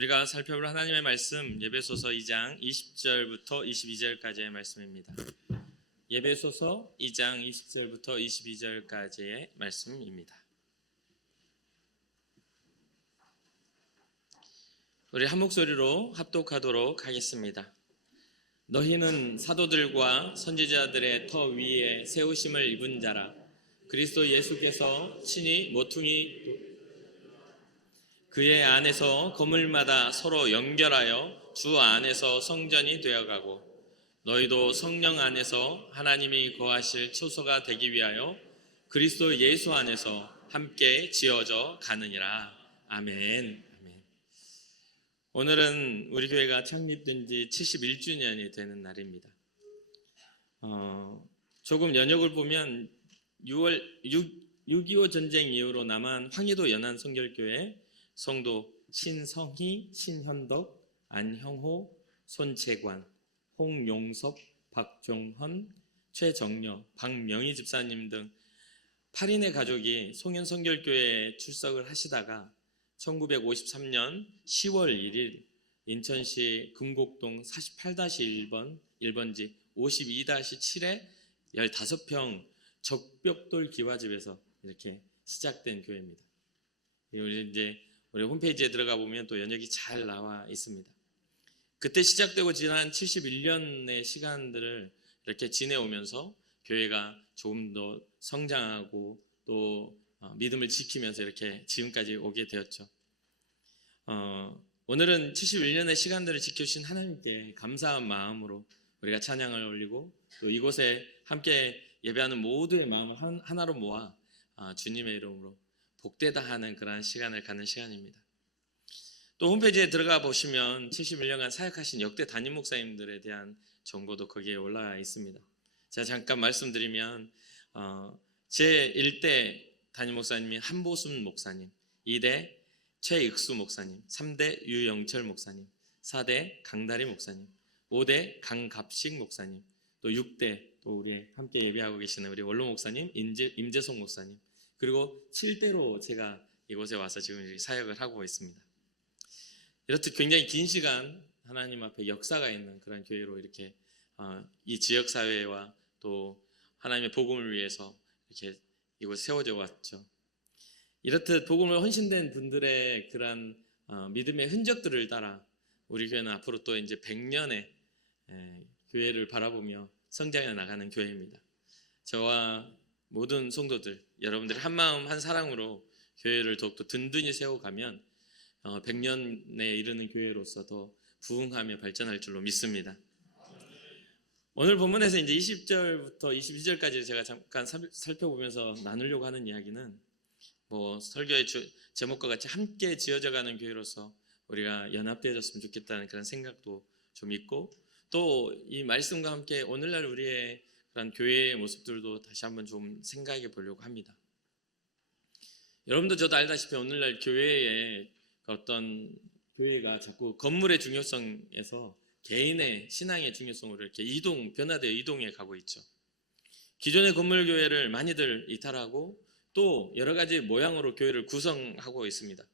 우리가 살펴볼 하나님의 말씀 예배소서 2장 20절부터 22절까지의 말씀입니다. 예배소서 2장 20절부터 22절까지의 말씀입니다. 우리 한 목소리로 합독하도록 하겠습니다. 너희는 사도들과 선지자들의 터 위에 세우심을 입은 자라. 그리스도 예수께서 친히 모퉁이 그의 안에서 건물마다 서로 연결하여 주 안에서 성전이 되어가고 너희도 성령 안에서 하나님이 거하실 초소가 되기 위하여 그리스도 예수 안에서 함께 지어져 가느니라. 아멘. 아멘. 오늘은 우리 교회가 창립된 지 71주년이 되는 날입니다. 조금 연역을 보면 6.25 전쟁 이후로 남한 황희도 연안성결교회 성도 신성희, 신현덕, 안형호, 손채관, 홍용섭, 박종헌, 최정려, 박명희 집사님 등 8인의 가족이 송현성결교회에 출석을 하시다가 1953년 10월 1일 인천시 금곡동 48-1번 1번지 52-7에 15평 적벽돌 기와집에서 이렇게 시작된 교회입니다. 우리 홈페이지에 들어가 보면 또 연역이 잘 나와 있습니다. 그때 시작되고 지난 71년의 시간들을 이렇게 지내오면서 교회가 조금 더 성장하고 또 믿음을 지키면서 이렇게 지금까지 오게 되었죠. 오늘은 71년의 시간들을 지켜주신 하나님께 감사한 마음으로 우리가 찬양을 올리고 또 이곳에 함께 예배하는 모두의 마음을 하나로 모아 주님의 이름으로 복되다 하는 그러한 시간을 갖는 시간입니다. 또 홈페이지에 들어가 보시면 71년간 사역하신 역대 담임 목사님들에 대한 정보도 거기에 올라와 있습니다. 제가 잠깐 말씀드리면 제1대 담임 목사님이 한보순 목사님, 2대 최익수 목사님, 3대 유영철 목사님, 4대 강다리 목사님, 5대 강갑식 목사님, 또 6대 또 우리 함께 예배하고 계시는 우리 원로 목사님 임재송 목사님, 그리고 7대로 제가 이곳에 와서 지금 사역을 하고 있습니다. 이렇듯 굉장히 긴 시간 하나님 앞에 역사가 있는 그런 교회로 이렇게 이 지역사회와 또 하나님의 복음을 위해서 이렇게 이곳에 세워져 왔죠. 이렇듯 복음을 헌신된 분들의 그런 믿음의 흔적들을 따라 우리 교회는 앞으로 또 이제 100년의 교회를 바라보며 성장해 나가는 교회입니다. 저와 모든 성도들, 여러분들이 한 마음 한 사랑으로 교회를 더욱더 든든히 세워가면 100년에 이르는 교회로서 더 부흥하며 발전할 줄로 믿습니다. 오늘 본문에서 이제 20절부터 22절까지 제가 잠깐 살펴보면서 나누려고 하는 이야기는 설교의 제목과 같이 함께 지어져가는 교회로서 우리가 연합되어졌으면 좋겠다는 그런 생각도 좀 있고 또 이 말씀과 함께 오늘날 우리의 그런 교회의 모습들도 다시 한번 좀 생각해 보려고 합니다. 여러분도 저도 알다시피 오늘날 교회의 어떤 교회가 자꾸 건물의 중요성에서 개인의 신앙의 중요성으로 이렇게 변화되어 이동해 가고 있죠. 기존의 건물 교회를 많이들 이탈하고 또 여러 가지 모양으로 교회를 구성하고 있습니다.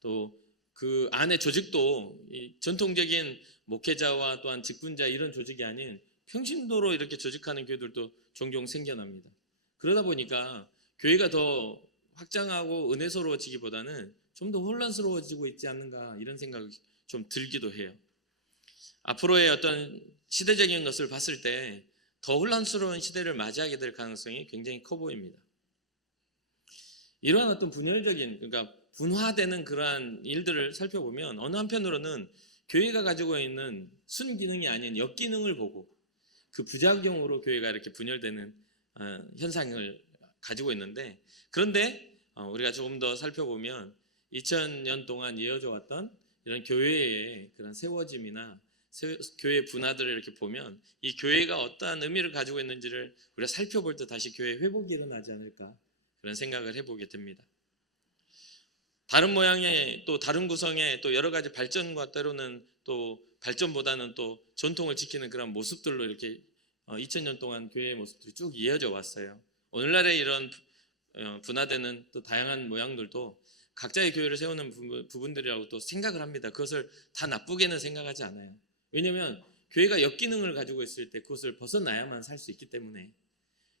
또 그 안에 조직도 전통적인 목회자와 또한 직분자 이런 조직이 아닌 평신도로 이렇게 조직하는 교회들도 종종 생겨납니다. 그러다 보니까 교회가 더 확장하고 은혜스러워지기보다는 좀 더 혼란스러워지고 있지 않는가 이런 생각이 좀 들기도 해요. 앞으로의 어떤 시대적인 것을 봤을 때 더 혼란스러운 시대를 맞이하게 될 가능성이 굉장히 커 보입니다. 이러한 어떤 그러니까 분화되는 그러한 일들을 살펴보면 어느 한편으로는 교회가 가지고 있는 순기능이 아닌 역기능을 보고 그 부작용으로 교회가 이렇게 분열되는 현상을 가지고 있는데 그런데 우리가 조금 더 살펴보면 2000년 동안 이어져 왔던 이런 교회의 그런 세워짐이나 교회 분화들을 이렇게 보면 이 교회가 어떠한 의미를 가지고 있는지를 우리가 살펴볼 때 다시 교회 회복이 일어나지 않을까 그런 생각을 해보게 됩니다. 다른 모양의 또 다른 구성의 또 여러 가지 발전과 때로는 또 발전보다는 또 전통을 지키는 그런 모습들로 이렇게 2000년 동안 교회의 모습들이 쭉 이어져 왔어요. 오늘날의 이런 분화되는 또 다양한 모양들도 각자의 교회를 세우는 부분들이라고 또 생각을 합니다. 그것을 다 나쁘게는 생각하지 않아요. 왜냐하면 교회가 역기능을 가지고 있을 때 그것을 벗어나야만 살 수 있기 때문에,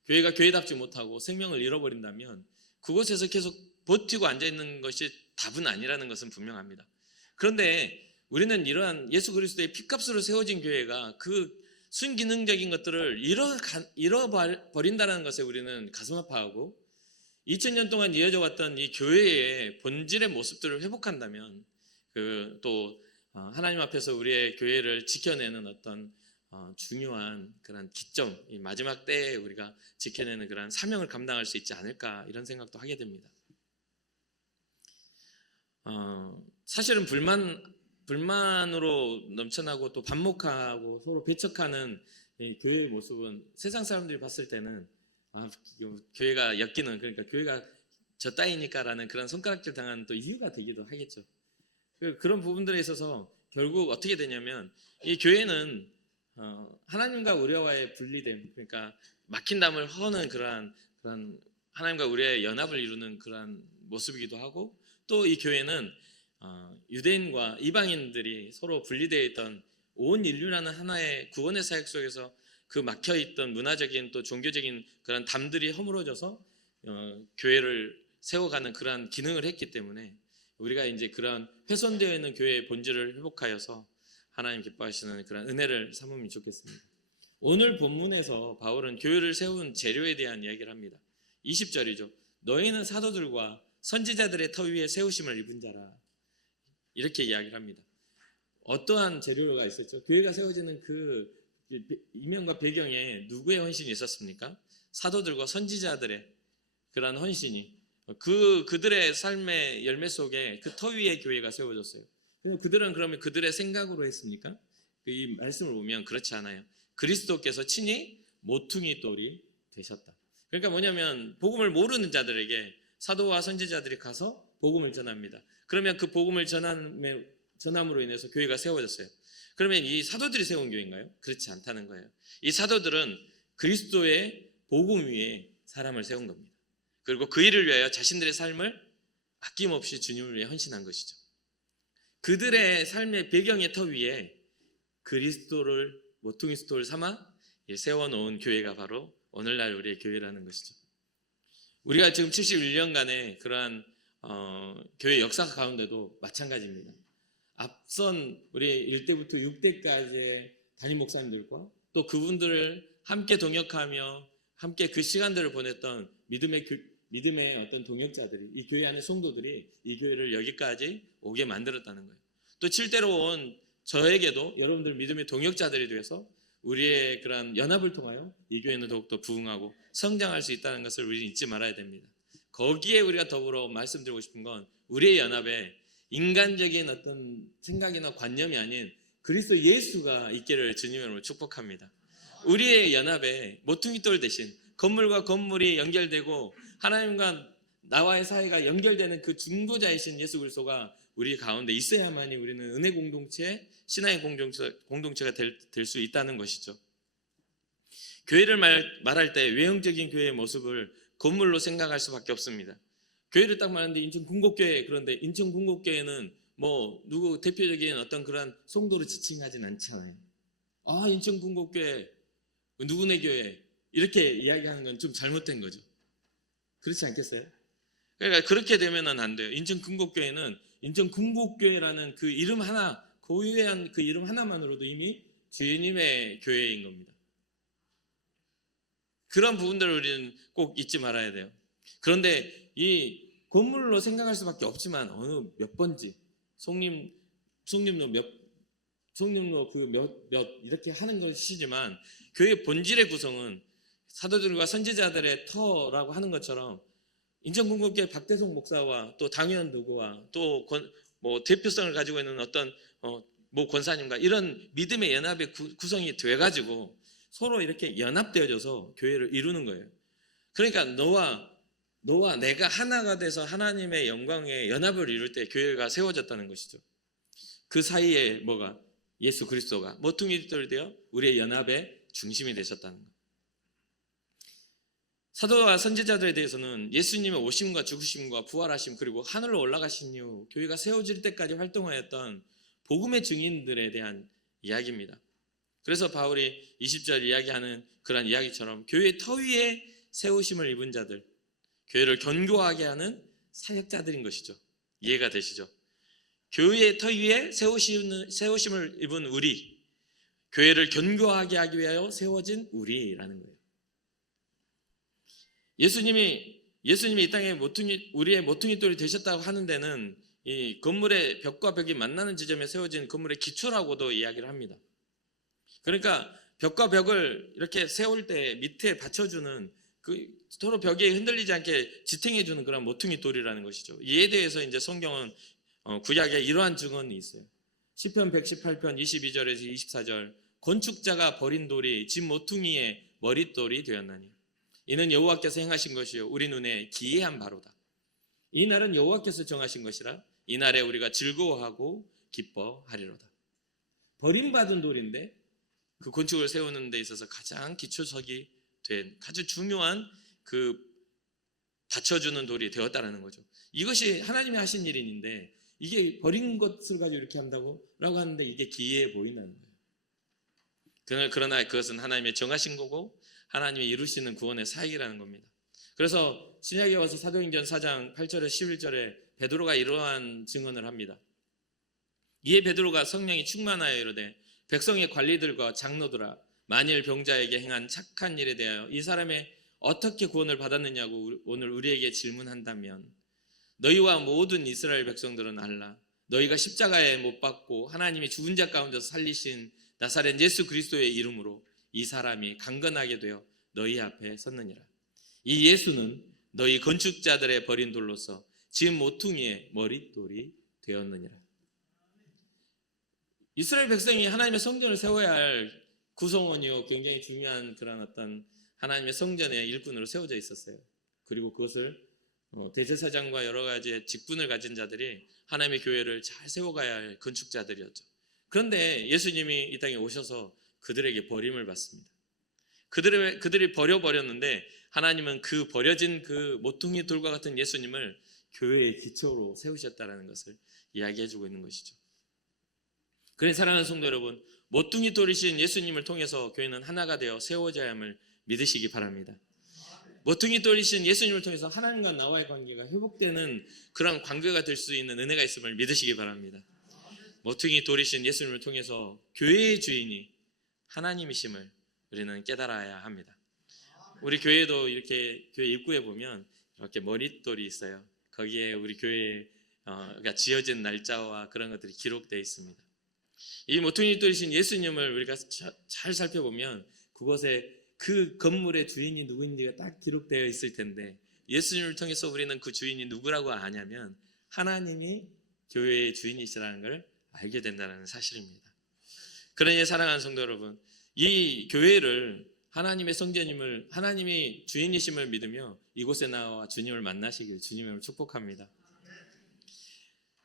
교회가 교회답지 못하고 생명을 잃어버린다면 그곳에서 계속 버티고 앉아있는 것이 답은 아니라는 것은 분명합니다. 그런데 우리는 이러한 예수 그리스도의 피값으로 세워진 교회가 그 순기능적인 것들을 잃어버린다는 것에 우리는 가슴 아파하고, 2000년 동안 이어져 왔던 이 교회의 본질의 모습들을 회복한다면, 또 하나님 앞에서 우리의 교회를 지켜내는 어떤 중요한 그런 기점, 이 마지막 때에 우리가 지켜내는 그런 사명을 감당할 수 있지 않을까, 이런 생각도 하게 됩니다. 사실은 불만으로 넘쳐나고 또 반목하고 서로 배척하는 이 교회의 모습은 세상 사람들이 봤을 때는 교회가 엮이는, 그러니까 교회가 저 따위니까라는 그런 손가락질 당하는 또 이유가 되기도 하겠죠. 그런 부분들에 있어서 결국 어떻게 되냐면, 이 교회는 하나님과 우리와의 분리됨, 그러니까 막힌 담을 허는 그러한 하나님과 우리의 연합을 이루는 그러한 모습이기도 하고, 또 이 교회는 유대인과 이방인들이 서로 분리되어 있던 온 인류라는 하나의 구원의 사역 속에서 그 막혀있던 문화적인 또 종교적인 그런 담들이 허물어져서 교회를 세워가는 그러한 기능을 했기 때문에, 우리가 이제 그런 훼손되어 있는 교회의 본질을 회복하여서 하나님 기뻐하시는 그런 은혜를 삼으면 좋겠습니다. 오늘 본문에서 바울은 교회를 세운 재료에 대한 이야기를 합니다. 20절이죠. 너희는 사도들과 선지자들의 터 위에 세우심을 입은 자라, 이렇게 이야기를 합니다. 어떠한 재료가 있었죠? 교회가 세워지는 그 이면과 배경에 누구의 헌신이 있었습니까? 사도들과 선지자들의 그런 헌신이, 그들의 삶의 열매 속에 그 터 위에 교회가 세워졌어요. 그들은 그러면 그들의 생각으로 했습니까? 이 말씀을 보면 그렇지 않아요. 그리스도께서 친히 모퉁이 돌이 되셨다. 그러니까 뭐냐면, 복음을 모르는 자들에게 사도와 선지자들이 가서 복음을 전합니다. 그러면 그 복음을 전함으로 인해서 교회가 세워졌어요. 그러면 이 사도들이 세운 교회인가요? 그렇지 않다는 거예요. 이 사도들은 그리스도의 복음 위에 사람을 세운 겁니다. 그리고 그 일을 위하여 자신들의 삶을 아낌없이 주님을 위해 헌신한 것이죠. 그들의 삶의 배경의 터 위에 그리스도를 모퉁이 돌 삼아 세워놓은 교회가 바로 오늘날 우리의 교회라는 것이죠. 우리가 지금 71년간의 그러한 교회 역사 가운데도 마찬가지입니다. 앞선 우리 1대부터 6대까지의 담임 목사님들과 또 그분들을 함께 동역하며 함께 그 시간들을 보냈던 믿음의 어떤 동역자들이, 이 교회 안의 성도들이 이 교회를 여기까지 오게 만들었다는 거예요. 또 7대로 온 저에게도 여러분들 믿음의 동역자들이 되어서 우리의 그런 연합을 통하여 이 교회는 더욱더 부흥하고 성장할 수 있다는 것을 우리는 잊지 말아야 됩니다. 거기에 우리가 더불어 말씀드리고 싶은 건, 우리의 연합에 인간적인 어떤 생각이나 관념이 아닌 그리스도 예수가 있기를 주님으로 축복합니다. 우리의 연합에 모퉁이돌 대신 건물과 건물이 연결되고 하나님과 나와의 사이가 연결되는 그 중보자이신 예수 그리스도가 우리 가운데 있어야만이 우리는 은혜 공동체, 신앙의 공동체가 될 수 있다는 것이죠. 교회를 말할 때 외형적인 교회의 모습을 건물로 생각할 수밖에 없습니다. 교회를 딱 말하는데 인천 군곡교회, 그런데 인천 군곡교회는 누구 대표적인 어떤 그런 성도를 지칭하진 않잖아요. 인천 군곡교회, 누구네 교회, 이렇게 이야기하는 건 좀 잘못된 거죠. 그렇지 않겠어요? 그러니까 그렇게 되면은 안 돼요. 인천 군곡교회는 인천 군곡교회라는 그 이름 하나, 고유한 그 이름 하나만으로도 이미 주님의 교회인 겁니다. 그런 부분들을 우리는 꼭 잊지 말아야 돼요. 그런데 이 건물로 생각할 수밖에 없지만, 어느 몇 번지 송림로 몇 이렇게 하는 것이지만, 교회의 본질의 구성은 사도들과 선지자들의 터라고 하는 것처럼 인천군곡교회 박대성 목사와 또 당연 누구와 또 대표성을 가지고 있는 어떤 권사님과 이런 믿음의 연합의 구성이 돼가지고 서로 이렇게 연합되어져서 교회를 이루는 거예요. 그러니까 너와 내가 하나가 돼서 하나님의 영광의 연합을 이룰 때 교회가 세워졌다는 것이죠. 그 사이에 예수 그리스도가 모퉁이돌이 되어 우리의 연합의 중심이 되셨다는 것. 사도와 선지자들에 대해서는 예수님의 오심과 죽으심과 부활하심 그리고 하늘로 올라가신 이후 교회가 세워질 때까지 활동하였던 복음의 증인들에 대한 이야기입니다. 그래서 바울이 20절 이야기하는 그런 이야기처럼 교회의 터 위에 세우심을 입은 자들, 교회를 견고하게 하는 사역자들인 것이죠. 이해가 되시죠? 교회의 터 위에 세우심을 입은 우리, 교회를 견고하게 하기 위하여 세워진 우리라는 거예요. 예수님이 이 땅에 우리의 모퉁이 돌이 되셨다고 하는 데는 이 건물의 벽과 벽이 만나는 지점에 세워진 건물의 기초라고도 이야기를 합니다. 그러니까 벽과 벽을 이렇게 세울 때 밑에 받쳐주는 서로 벽이 흔들리지 않게 지탱해주는 그런 모퉁이 돌이라는 것이죠. 이에 대해서 이제 성경은 구약에 이러한 증언이 있어요. 시편 118편 22절에서 24절 건축자가 버린 돌이 집 모퉁이의 머릿돌이 되었나니 이는 여호와께서 행하신 것이요 우리 눈에 기이한 바로다. 이 날은 여호와께서 정하신 것이라 이 날에 우리가 즐거워하고 기뻐하리로다. 버림받은 돌인데 그 건축을 세우는 데 있어서 가장 기초석이 된 아주 중요한 그 받쳐주는 돌이 되었다는 거죠. 이것이 하나님이 하신 일인데 이게 버린 것을 가지고 이렇게 한다고 라고 하는데 이게 기이해 보이는 거예요. 그러나 그것은 하나님의 정하신 거고 하나님이 이루시는 구원의 사역이라는 겁니다. 그래서 신약에 와서 사도행전 4장 8절에 11절에 베드로가 이러한 증언을 합니다. 이에 베드로가 성령이 충만하여 이르되 백성의 관리들과 장로들아 만일 병자에게 행한 착한 일에 대하여 이 사람의 어떻게 구원을 받았느냐고 오늘 우리에게 질문한다면 너희와 모든 이스라엘 백성들은 알라. 너희가 십자가에 못 박고 하나님이 죽은 자 가운데서 살리신 나사렛 예수 그리스도의 이름으로 이 사람이 강건하게 되어 너희 앞에 섰느니라. 이 예수는 너희 건축자들의 버린 돌로서 집 모퉁이의 머릿돌이 되었느니라. 이스라엘 백성이 하나님의 성전을 세워야 할 구성원이요 굉장히 중요한 그런 어떤 하나님의 성전의 일꾼으로 세워져 있었어요. 그리고 그것을 대제사장과 여러 가지의 직분을 가진 자들이 하나님의 교회를 잘 세워가야 할 건축자들이었죠. 그런데 예수님이 이 땅에 오셔서 그들에게 버림을 받습니다. 그들이 버렸는데 하나님은 그 버려진 그 모퉁이 돌과 같은 예수님을 교회의 기초로 세우셨다는 것을 이야기해주고 있는 것이죠. 그래서 사랑하는 성도 여러분, 모퉁이 돌이신 예수님을 통해서 교회는 하나가 되어 세워져야 함을 믿으시기 바랍니다. 모퉁이 돌이신 예수님을 통해서 하나님과 나와의 관계가 회복되는 그런 관계가 될 수 있는 은혜가 있음을 믿으시기 바랍니다. 모퉁이 돌이신 예수님을 통해서 교회의 주인이 하나님이심을 우리는 깨달아야 합니다. 우리 교회도 이렇게 교회 입구에 보면 이렇게 머릿돌이 있어요. 거기에 우리 교회가 지어진 날짜와 그런 것들이 기록되어 있습니다. 이 모퉁이 돌이신 예수님을 우리가 잘 살펴보면 그곳에 그 건물의 주인이 누구인지가 딱 기록되어 있을 텐데 예수님을 통해서 우리는 그 주인이 누구라고 아냐면 하나님이 교회의 주인이시라는 걸 알게 된다는 사실입니다. 그러니 사랑하는 성도 여러분, 이 교회를 하나님의 성전임을 하나님이 주인이심을 믿으며 이곳에 나와 주님을 만나시길 주님을 축복합니다.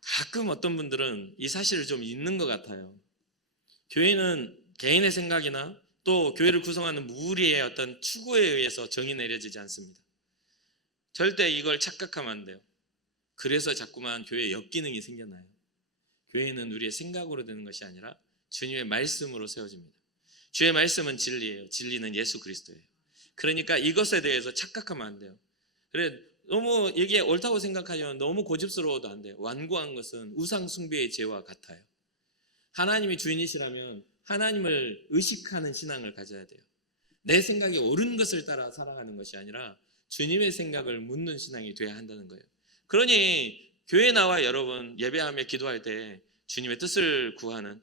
가끔 어떤 분들은 이 사실을 좀 잊는 것 같아요. 교회는 개인의 생각이나 또 교회를 구성하는 무리의 어떤 추구에 의해서 정의 내려지지 않습니다. 절대 이걸 착각하면 안 돼요. 그래서 자꾸만 교회에 역기능이 생겨나요. 교회는 우리의 생각으로 되는 것이 아니라 주님의 말씀으로 세워집니다. 주의 말씀은 진리예요. 진리는 예수 그리스도예요. 그러니까 이것에 대해서 착각하면 안 돼요. 그래 너무 이게 옳다고 생각하면 너무 고집스러워도 안 돼요. 완고한 것은 우상 숭배의 죄와 같아요. 하나님이 주인이시라면 하나님을 의식하는 신앙을 가져야 돼요. 내 생각이 옳은 것을 따라 살아가는 것이 아니라 주님의 생각을 묻는 신앙이 돼야 한다는 거예요. 그러니 교회에 나와 여러분 예배하며 기도할 때 주님의 뜻을 구하는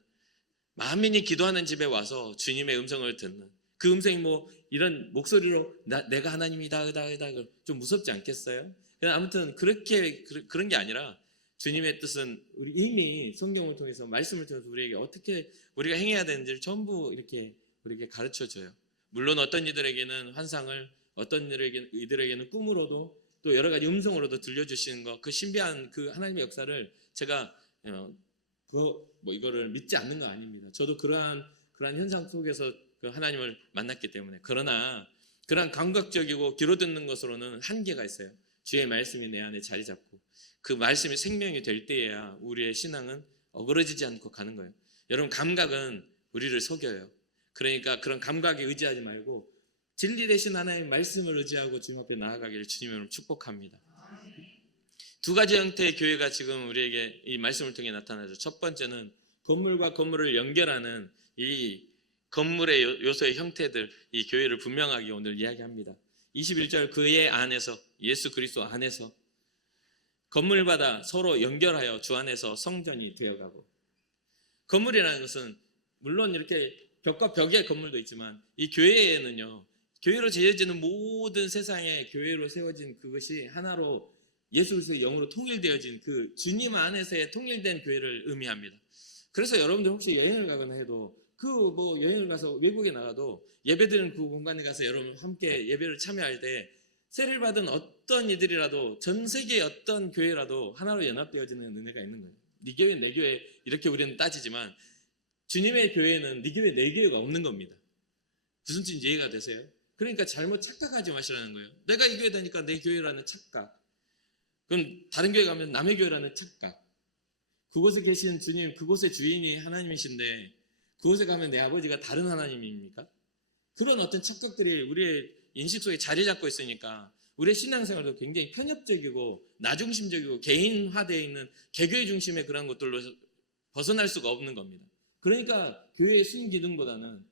만민이 기도하는 집에 와서 주님의 음성을 듣는 그 음성이 뭐 이런 목소리로 내가 하나님이다 좀 무섭지 않겠어요? 아무튼 그런 게 아니라 주님의 뜻은 우리 이미 성경을 통해서 말씀을 통해서 우리에게 어떻게 우리가 행해야 되는지를 전부 이렇게 우리에게 가르쳐줘요. 물론 어떤 이들에게는 환상을 어떤 이들에게는 꿈으로도 또 여러 가지 음성으로도 들려주시는 것 그 신비한 그 하나님의 역사를 제가 이거를 믿지 않는 거 아닙니다. 저도 그러한 현상 속에서 그 하나님을 만났기 때문에 그러나 그런 감각적이고 귀로 듣는 것으로는 한계가 있어요. 주의 말씀이 내 안에 자리 잡고 그 말씀이 생명이 될 때에야 우리의 신앙은 어그러지지 않고 가는 거예요. 여러분, 감각은 우리를 속여요. 그러니까 그런 감각에 의지하지 말고 진리 대신 하나님의 말씀을 의지하고 주님 앞에 나아가기를 주님으로 축복합니다. 두 가지 형태의 교회가 지금 우리에게 이 말씀을 통해 나타나죠. 첫 번째는 건물과 건물을 연결하는 이 건물의 요소의 형태들, 이 교회를 분명하게 오늘 이야기합니다. 21절, 그의 안에서, 예수 그리스도 안에서 건물마다 서로 연결하여 주 안에서 성전이 되어가고, 건물이라는 것은 물론 이렇게 벽과 벽의 건물도 있지만 이 교회에는요, 교회로 지어지는 모든 세상의 교회로 세워진 그것이 하나로 예수 그리스도의 영으로 통일되어진 그 주님 안에서의 통일된 교회를 의미합니다. 그래서 여러분들 혹시 여행을 가거나 해도 여행을 가서 외국에 나가도 예배드리는 그 공간에 가서 여러분 함께 예배를 참여할 때 세례를 받은 어떤 이들이라도 전 세계의 어떤 교회라도 하나로 연합되어지는 은혜가 있는 거예요. 네 교회 내 교회 이렇게 우리는 따지지만 주님의 교회는 네 교회 내 교회가 없는 겁니다. 무슨 뜻인지 이해가 되세요? 그러니까 잘못 착각하지 마시라는 거예요. 내가 이 교회 다니까 내 교회라는 착각. 그럼 다른 교회 가면 남의 교회라는 착각. 그곳에 계신 주님, 그곳의 주인이 하나님이신데 그곳에 가면 내 아버지가 다른 하나님입니까? 그런 어떤 착각들이 우리의 인식 속에 자리 잡고 있으니까 우리의 신앙생활도 굉장히 편협적이고 나중심적이고 개인화되어 있는 개교회 중심의 그런 것들로 벗어날 수가 없는 겁니다. 그러니까 교회의 순기능보다는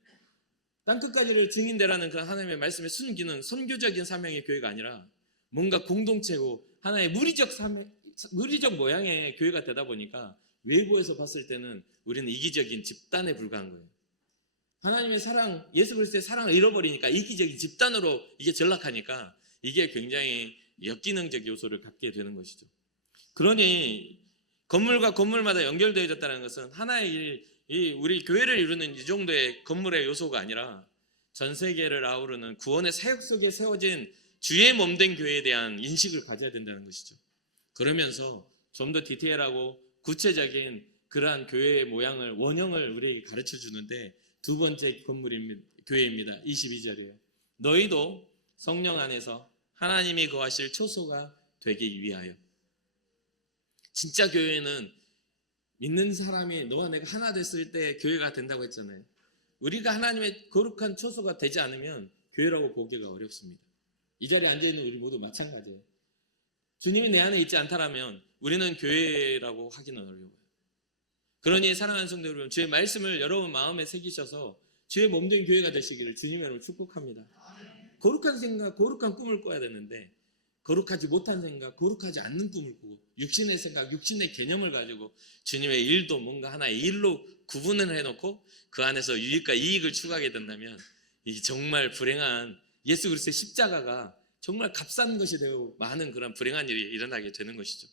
땅끝까지를 증인되라는 그런 하나님의 말씀의 순기능, 선교적인 사명의 교회가 아니라 뭔가 공동체고 하나의 무리적 모양의 교회가 되다 보니까 외부에서 봤을 때는 우리는 이기적인 집단에 불과한 거예요. 하나님의 사랑, 예수 그리스도의 사랑을 잃어버리니까 이기적인 집단으로 이게 전락하니까 이게 굉장히 역기능적 요소를 갖게 되는 것이죠. 그러니 건물과 건물마다 연결되어졌다는 것은 하나의 우리 교회를 이루는 이 정도의 건물의 요소가 아니라 전 세계를 아우르는 구원의 사역 속에 세워진 주의 몸된 교회에 대한 인식을 가져야 된다는 것이죠. 그러면서 좀 더 디테일하고 구체적인 그러한 교회의 모양을, 원형을 우리에게 가르쳐 주는데 두 번째 교회입니다. 22절이에요. 너희도 성령 안에서 하나님이 거하실 초소가 되기 위하여. 진짜 교회는 믿는 사람이 너와 내가 하나 됐을 때 교회가 된다고 했잖아요. 우리가 하나님의 거룩한 초소가 되지 않으면 교회라고 보기가 어렵습니다. 이 자리에 앉아있는 우리 모두 마찬가지예요. 주님이 내 안에 있지 않다라면 우리는 교회라고 하기는 어려워요. 그러니 사랑하는 성도 여러분, 주의 말씀을 여러분 마음에 새기셔서 주의 몸된 교회가 되시기를 주님의 이름으로 축복합니다. 거룩한 생각, 거룩한 꿈을 꿔야 되는데 거룩하지 못한 생각, 거룩하지 않는 꿈을 꾸고 육신의 생각, 육신의 개념을 가지고 주님의 일도 뭔가 하나의 일로 구분을 해놓고 그 안에서 유익과 이익을 추구하게 된다면 이 정말 불행한 예수 그리스도의 십자가가 정말 값싼 것이 되고 많은 그런 불행한 일이 일어나게 되는 것이죠.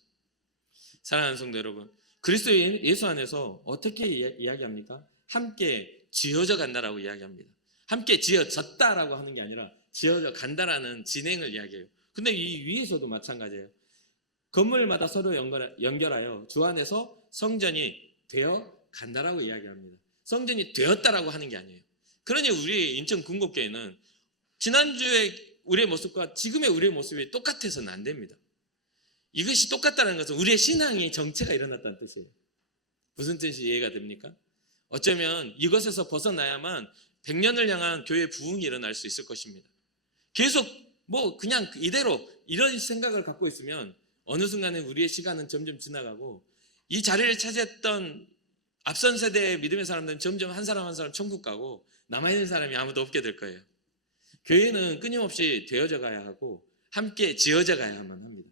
사랑하는 성도 여러분, 그리스도 예수 안에서 어떻게 이야기합니까? 함께 지어져 간다라고 이야기합니다. 함께 지어졌다라고 하는 게 아니라 지어져 간다라는 진행을 이야기해요. 근데 이 위에서도 마찬가지예요. 건물마다 서로 연결하여 주 안에서 성전이 되어 간다라고 이야기합니다. 성전이 되었다라고 하는 게 아니에요. 그러니 우리 인천 군곡교회는 지난주에 우리의 모습과 지금의 우리의 모습이 똑같아서는 안 됩니다. 이것이 똑같다는 것은 우리의 신앙이 정체가 일어났다는 뜻이에요. 무슨 뜻인지 이해가 됩니까? 어쩌면 이것에서 벗어나야만 100년을 향한 교회의 부흥이 일어날 수 있을 것입니다. 계속 그냥 이대로 이런 생각을 갖고 있으면 어느 순간에 우리의 시간은 점점 지나가고 이 자리를 차지했던 앞선 세대의 믿음의 사람들은 점점 한 사람 한 사람 천국 가고 남아있는 사람이 아무도 없게 될 거예요. 교회는 끊임없이 되어져 가야 하고 함께 지어져 가야만 합니다.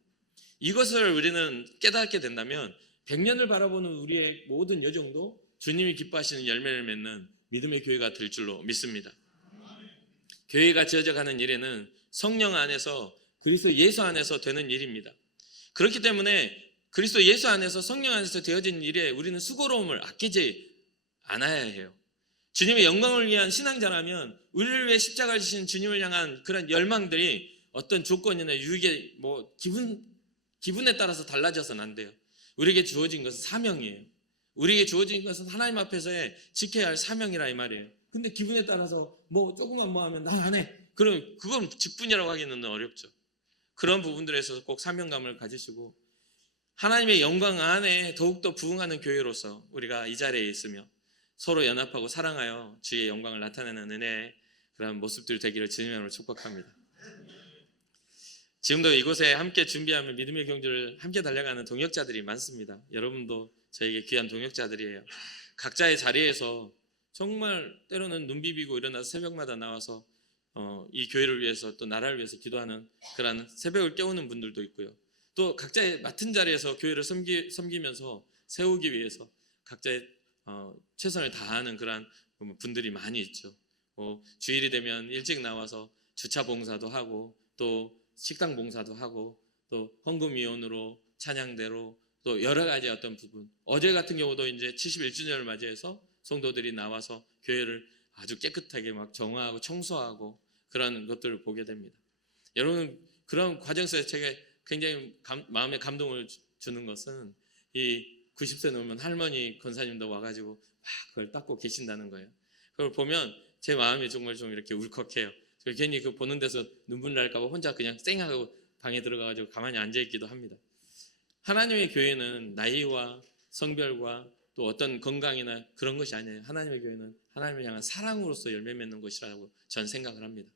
이것을 우리는 깨닫게 된다면 100년을 바라보는 우리의 모든 여정도 주님이 기뻐하시는 열매를 맺는 믿음의 교회가 될 줄로 믿습니다. 교회가 지어져 가는 일에는 성령 안에서 그리스도 예수 안에서 되는 일입니다. 그렇기 때문에 그리스도 예수 안에서 성령 안에서 되어진 일에 우리는 수고로움을 아끼지 않아야 해요. 주님의 영광을 위한 신앙자라면 우리를 위해 십자가를 지신 주님을 향한 그런 열망들이 어떤 조건이나 유익의 기분에 따라서 달라져서는 안 돼요. 우리에게 주어진 것은 사명이에요. 우리에게 주어진 것은 하나님 앞에서의 지켜야 할 사명이라 이 말이에요. 근데 기분에 따라서 조금만 하면 나 안 해. 그럼 그건 직분이라고 하기는 어렵죠. 그런 부분들에서 꼭 사명감을 가지시고 하나님의 영광 안에 더욱더 부응하는 교회로서 우리가 이 자리에 있으며 서로 연합하고 사랑하여 주의 영광을 나타내는 은혜의 그런 모습들이 되기를 주님의 이름으로 축복합니다. 지금도 이곳에 함께 준비하며 믿음의 경주를 함께 달려가는 동역자들이 많습니다. 여러분도 저에게 귀한 동역자들이에요. 각자의 자리에서 정말 때로는 눈 비비고 일어나서 새벽마다 나와서 이 교회를 위해서 또 나라를 위해서 기도하는 그런 새벽을 깨우는 분들도 있고요. 또 각자의 맡은 자리에서 교회를 섬기면서 세우기 위해서 각자의 최선을 다하는 그런 분들이 많이 있죠. 주일이 되면 일찍 나와서 주차 봉사도 하고 또 식당 봉사도 하고 또 헌금위원으로 찬양대로 또 여러 가지 어떤 부분, 어제 같은 경우도 이제 71주년을 맞이해서 성도들이 나와서 교회를 아주 깨끗하게 막 정화하고 청소하고 그런 것들을 보게 됩니다. 여러분, 그런 과정 속에서 제가 굉장히 마음에 감동을 주는 것은 이 90세 넘은 할머니 권사님도 와가지고 막 그걸 닦고 계신다는 거예요. 그걸 보면 제 마음이 정말 좀 이렇게 울컥해요. 괜히 그 보는 데서 눈물 날까봐 혼자 그냥 쌩하고 방에 들어가가지고 가만히 앉아있기도 합니다. 하나님의 교회는 나이와 성별과 또 어떤 건강이나 그런 것이 아니에요. 하나님의 교회는 하나님을 향한 사랑으로서 열매 맺는 것이라고 저는 생각을 합니다.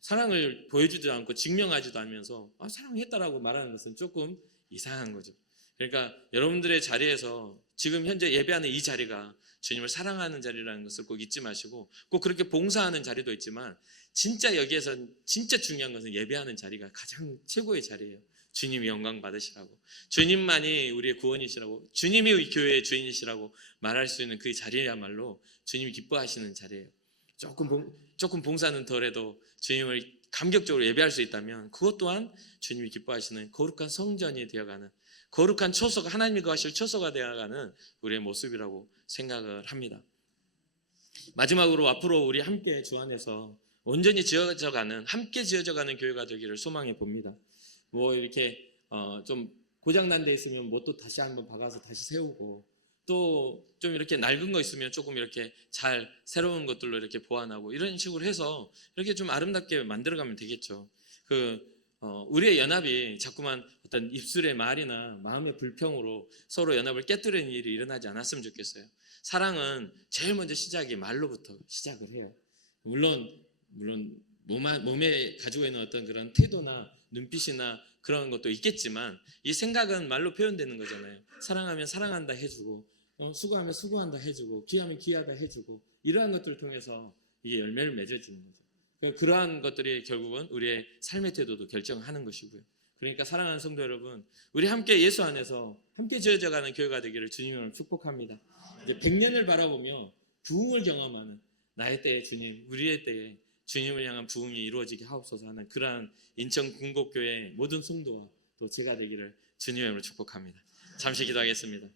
사랑을 보여주지도 않고 증명하지도 않으면서 사랑했다라고 말하는 것은 조금 이상한 거죠. 그러니까 여러분들의 자리에서 지금 현재 예배하는 이 자리가 주님을 사랑하는 자리라는 것을 꼭 잊지 마시고 꼭 그렇게 봉사하는 자리도 있지만 진짜 여기에서 진짜 중요한 것은 예배하는 자리가 가장 최고의 자리예요. 주님이 영광 받으시라고, 주님만이 우리의 구원이시라고, 주님이 우리 교회의 주인이시라고 말할 수 있는 그 자리야말로 주님이 기뻐하시는 자리예요. 조금 봉사는 덜해도 주님을 감격적으로 예배할 수 있다면 그것 또한 주님이 기뻐하시는 거룩한 성전이 되어가는 거룩한 초소가, 하나님이 거하실 초소가 되어가는 우리의 모습이라고 생각을 합니다. 마지막으로 앞으로 우리 함께 주 안에서 온전히 지어져가는, 함께 지어져가는 교회가 되기를 소망해 봅니다. 이렇게 좀 고장난 데 있으면 또 다시 한번 박아서 다시 세우고 또 좀 이렇게 낡은 거 있으면 조금 이렇게 잘 새로운 것들로 이렇게 보완하고 이런 식으로 해서 이렇게 좀 아름답게 만들어가면 되겠죠. 우리의 연합이 자꾸만 어떤 입술의 말이나 마음의 불평으로 서로 연합을 깨뜨리는 일이 일어나지 않았으면 좋겠어요. 사랑은 제일 먼저 시작이 말로부터 시작을 해요. 물론 몸에 가지고 있는 어떤 그런 태도나 눈빛이나 그런 것도 있겠지만 이 생각은 말로 표현되는 거잖아요. 사랑하면 사랑한다 해주고 수고하면 수고한다 해주고 귀하면 귀하다 해주고 이러한 것들을 통해서 이게 열매를 맺어주는 거죠. 그러한 것들이 결국은 우리의 삶의 태도도 결정하는 것이고요. 그러니까 사랑하는 성도 여러분, 우리 함께 예수 안에서 함께 지어져가는 교회가 되기를 주님으로 축복합니다. 이제 100년을 바라보며 부흥을 경험하는 나의 때에 주님, 우리의 때에 주님을 향한 부흥이 이루어지게 하옵소서 하는 그러한 인천 궁곡교회 모든 성도와 또 제가 되기를 주님의 이름으로 축복합니다. 잠시 기도하겠습니다.